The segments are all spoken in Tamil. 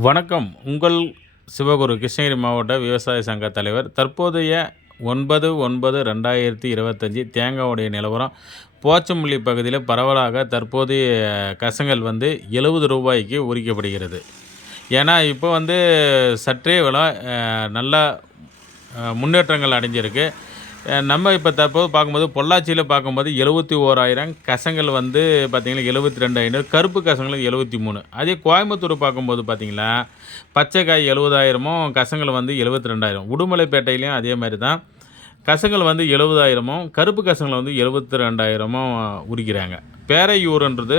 வணக்கம். உங்கள் சிவகுரு கிருஷ்ணகிரி மாவட்ட விவசாய சங்க தலைவர். தற்போதைய ஒன்பது ஒன்பது ரெண்டாயிரத்தி இருபத்தஞ்சி தேங்காவுடைய நிலவரம் போச்சம்பள்ளி பகுதியில் பரவலாக தற்போதைய கசங்கள் வந்து எழுபது ரூபாய்க்கு உரிக்கப்படுகிறது. ஏன்னா இப்போ வந்து சற்றே விலை நல்ல நல்லா முன்னேற்றங்கள் அடைஞ்சிருக்கு. நம்ம இப்போ தற்போது பார்க்கும்போது பொள்ளாச்சியில் பார்க்கும்போது எழுபத்தி ஓராயிரம் கசங்கள் வந்து பார்த்திங்கன்னா எழுபத்தி ரெண்டு ஐநூறு கருப்பு கசங்கள் எழுபத்தி மூணு. அதே கோயம்புத்தூர் பார்க்கும்போது பார்த்திங்களா பச்சைக்காய் எழுபதாயிரமும் கசங்கள் வந்து எழுபத்தி ரெண்டாயிரம். உடுமலைப்பேட்டையிலையும் அதே மாதிரி தான். கசங்கள் வந்து எழுபதாயிரமும் கருப்பு கசங்களை வந்து எழுபத்தி ரெண்டாயிரமும் உரிக்கிறாங்க. பேரையூருன்றது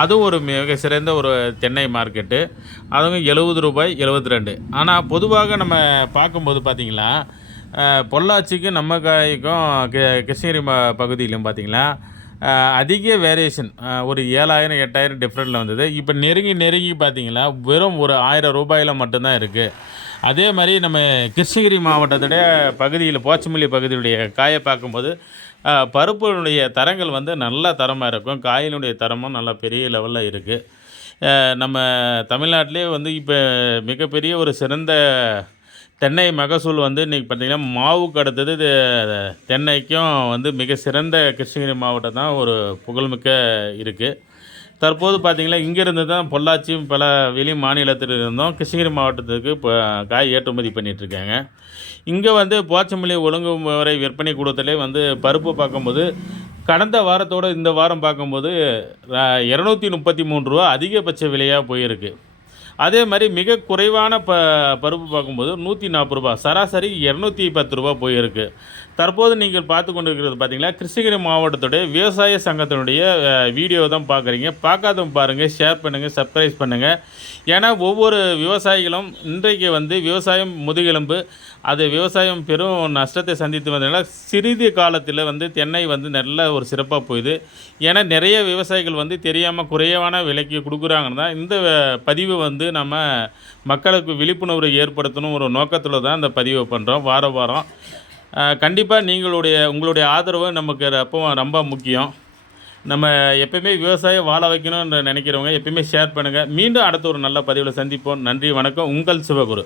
அதுவும் ஒரு மிக சிறந்த ஒரு தென்னை மார்க்கெட்டு. அதுவும் எழுபது ரூபாய் எழுபத்தி ரெண்டு. ஆனால் பொதுவாக நம்ம பார்க்கும்போது பார்த்திங்கன்னா பொள்ளாச்சிக்கும் நம்ம காய்க்கும் கிருஷ்ணகிரி பகுதியிலும் பார்த்திங்களா அதிக வேரியேஷன் ஒரு ஏழாயிரம் எட்டாயிரம் டிஃப்ரெண்ட்டில் வந்தது. இப்போ நெருங்கி நெருங்கி பார்த்திங்கன்னா வெறும் ஒரு ஆயிரம் ரூபாயில் மட்டும்தான் இருக்குது அதே மாதிரி நம்ம கிருஷ்ணகிரி மாவட்டத்துடைய பகுதியில் போச்சமல்லி பகுதியுடைய காயை பார்க்கும்போது பருப்பினுடைய பருப்புடைய தரங்கள் வந்து நல்ல தரமாக இருக்கும். காயினுடைய தரமும் நல்ல பெரிய லெவலில் இருக்குது நம்ம தமிழ்நாட்டிலே வந்து இப்போ மிகப்பெரிய ஒரு சிறந்த தென்னை மகசூல் வந்து இன்றைக்கி பார்த்திங்கன்னா மாவுக்கு அடுத்தது இது தென்னைக்கும் வந்து மிக சிறந்த கிருஷ்ணகிரி மாவட்டம் தான் ஒரு புகழ்மிக்க இருக்குது தற்போது பார்த்திங்கன்னா இங்கேருந்து தான் பொள்ளாச்சியும் பல வெளி மாநிலத்தில் இருந்தும் கிருஷ்ணகிரி மாவட்டத்துக்கு இப்போ காய் ஏற்றுமதி பண்ணிகிட்ருக்காங்க இங்கே வந்து போச்சமல்லி ஒழுங்குமுறை விற்பனை கூடத்திலே வந்து பருப்பு பார்க்கும்போது கடந்த வாரத்தோட இந்த வாரம் பார்க்கும்போது இரநூத்தி முப்பத்தி மூணு ரூபா அதிகபட்ச விலையாக போயிருக்கு. அதே மாதிரி மிக குறைவான ப பருப்பு பார்க்கும்போது நூற்றி நாற்பது ரூபா சராசரி இரநூத்தி பத்து ரூபா போயிருக்கு. தற்போது நீங்கள் பார்த்து கொண்டு இருக்கிறது பார்த்தீங்களா? கிருஷ்ணகிரி மாவட்டத்துடைய விவசாய சங்கத்தினுடைய வீடியோ தான் பார்க்குறீங்க. பார்க்காதவங்க பாருங்கள் ஷேர் பண்ணுங்கள் சப்ஸ்கிரைப் பண்ணுங்கள் ஏன்னா ஒவ்வொரு விவசாயிகளும் இன்றைக்கு வந்து விவசாயம் முதுகெலும்பு அது விவசாயம் பெரும் நஷ்டத்தை சந்தித்து வந்ததுனால சிறிது காலத்தில் வந்து தென்னை வந்து நல்ல ஒரு சிறப்பாக போயிது. ஏன்னா நிறைய விவசாயிகள் வந்து தெரியாமல் குறைவான விலைக்கு கொடுக்குறாங்கன்னு தான் இந்த பதிவு வந்து நம்ம மக்களுக்கு விழிப்புணர்வு ஏற்படுத்தணும் ஒரு நோக்கத்தில் தான் இந்த பதிவை பண்ணுறோம் வார வாரம். கண்டிப்பாக நீங்களுடைய உங்களுடைய ஆதரவு நமக்கு எப்போ ரொம்ப முக்கியம். நம்ம எப்பயுமே விவசாயம் வாழ வைக்கணும்னு நினைக்கிறவங்க எப்பயுமே ஷேர் பண்ணுங்கள் மீண்டும் அடுத்த ஒரு நல்ல பதிவில் சந்திப்போம். நன்றி வணக்கம். உங்கள் சிவகுரு.